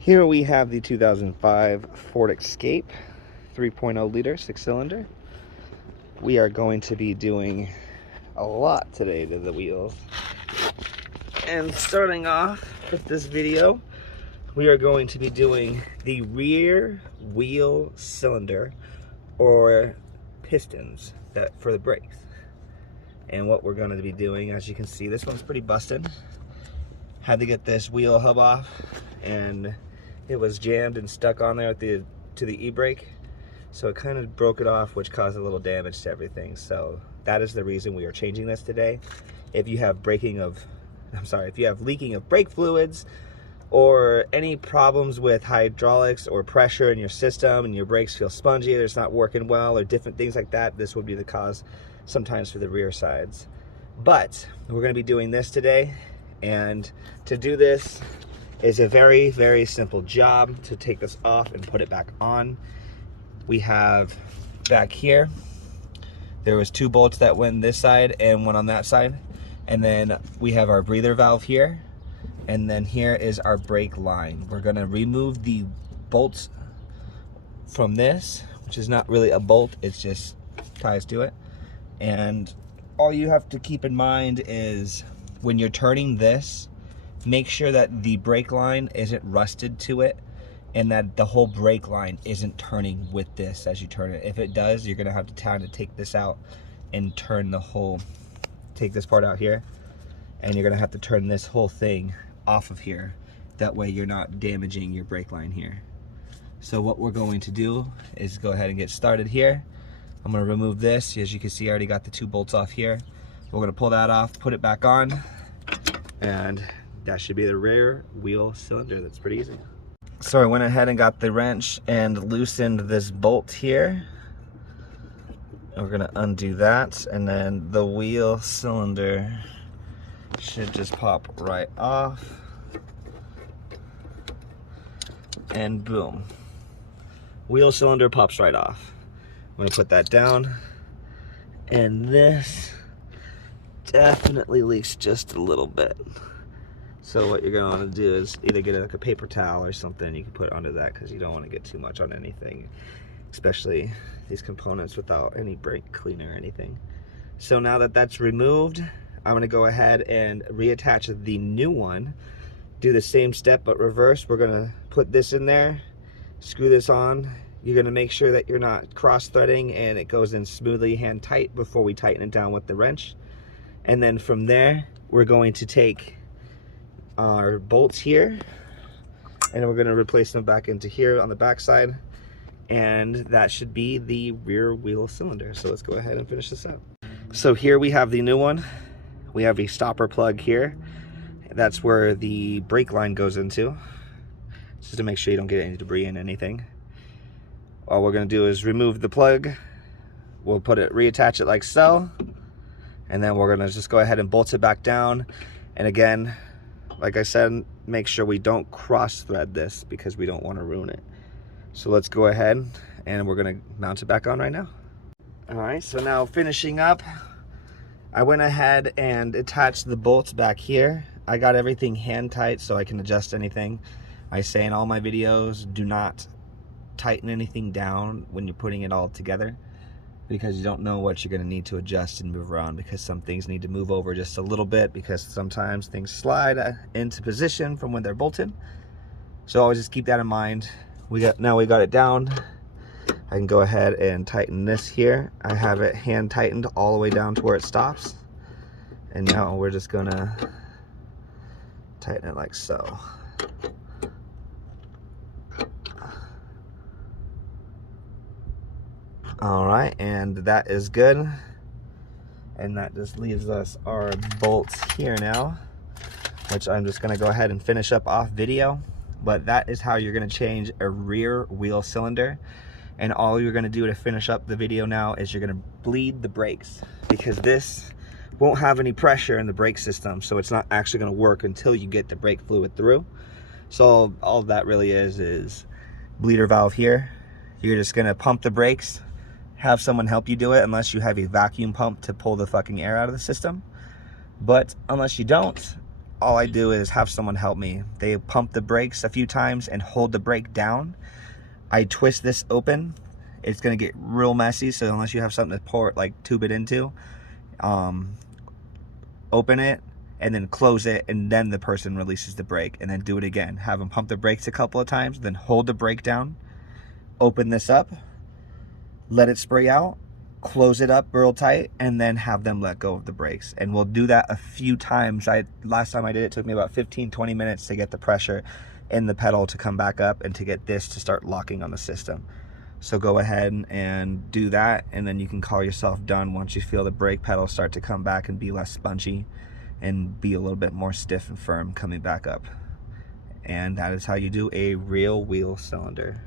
Here we have the 2005 Ford Escape 3.0 liter 6-cylinder. We are going to be doing a lot today to the wheels. And starting off with this video, we are going to be doing the rear wheel cylinder or pistons for the brakes. And what we're going to be doing, as you can see, this one's pretty busted. Had to get this wheel hub off, and it was jammed and stuck on there to the e-brake, so it kind of broke it off, which caused a little damage to everything. So that is the reason we are changing this today. If you have leaking of brake fluids or any problems with hydraulics or pressure in your system and your brakes feel spongy, or it's not working well, or different things like that, this would be the cause sometimes for the rear sides. But we're going to be doing this today, and to do this is a very, very simple job. To take this off and put it back on, we have back here, there was 2 bolts that went this side and one on that side, and then we have our breather valve here, and then here is our brake line. We're going to remove the bolts from this, which is not really a bolt, it's just ties to it. And all you have to keep in mind is when you're turning this, make sure that the brake line isn't rusted to it, and that the whole brake line isn't turning with this as you turn it. If it does, you're gonna have to kind of take this out and turn take this part out here, and you're gonna have to turn this whole thing off of here. That way you're not damaging your brake line here. So what we're going to do is go ahead and get started here. I'm gonna remove this. As you can see, I already got the 2 bolts off here. We're gonna pull that off, put it back on, and that should be the rear wheel cylinder. That's pretty easy. So I went ahead and got the wrench and loosened this bolt here. And we're gonna undo that, and then the wheel cylinder should just pop right off. And boom. Wheel cylinder pops right off. I'm gonna put that down, and this definitely leaks just a little bit. So what you're gonna wanna do is either get like a paper towel or something you can put under that, because you don't wanna get too much on anything, especially these components without any brake cleaner or anything. So now that that's removed, I'm gonna go ahead and reattach the new one. Do the same step but reverse. We're gonna put this in there, screw this on. You're gonna make sure that you're not cross-threading and it goes in smoothly, hand tight, before we tighten it down with the wrench. And then from there, we're going to take our bolts here, and we're gonna replace them back into here on the back side, and that should be the rear wheel cylinder. So let's go ahead and finish this up. So here we have the new one. We have a stopper plug here. That's where the brake line goes into, just to make sure you don't get any debris in anything. All we're gonna do is remove the plug. We'll reattach it like so, and then we're gonna just go ahead and bolt it back down. And again, like I said, make sure we don't cross thread this, because we don't want to ruin it. So let's go ahead and we're gonna mount it back on right now. All right, so now finishing up, I went ahead and attached the bolts back here. I got everything hand tight so I can adjust anything. I say in all my videos, do not tighten anything down when you're putting it all together, because you don't know what you're going to need to adjust and move around, because some things need to move over just a little bit, because sometimes things slide into position from when they're bolted. So always just keep that in mind. Now we got it down. I can go ahead and tighten this here. I have it hand tightened all the way down to where it stops, and now we're just gonna tighten it like so. All right, and that is good. And that just leaves us our bolts here now, which I'm just gonna go ahead and finish up off video. But that is how you're gonna change a rear wheel cylinder. And all you're gonna do to finish up the video now is you're gonna bleed the brakes, because this won't have any pressure in the brake system, so it's not actually gonna work until you get the brake fluid through. So all that really is bleeder valve here. You're just gonna pump the brakes, have someone help you do it, unless you have a vacuum pump to pull the fucking air out of the system. But unless you don't, all I do is have someone help me. They pump the brakes a few times and hold the brake down. I twist this open. It's gonna get real messy, so unless you have something to pour it, like tube it into, open it and then close it, and then the person releases the brake, and then do it again. Have them pump the brakes a couple of times, then hold the brake down, open this up, let it spray out, close it up real tight, and then have them let go of the brakes. And we'll do that a few times. Last time I did it, took me about 15-20 minutes to get the pressure in the pedal to come back up and to get this to start locking on the system. So go ahead and do that, and then you can call yourself done once you feel the brake pedal start to come back and be less spongy and be a little bit more stiff and firm coming back up. And that is how you do a real wheel cylinder.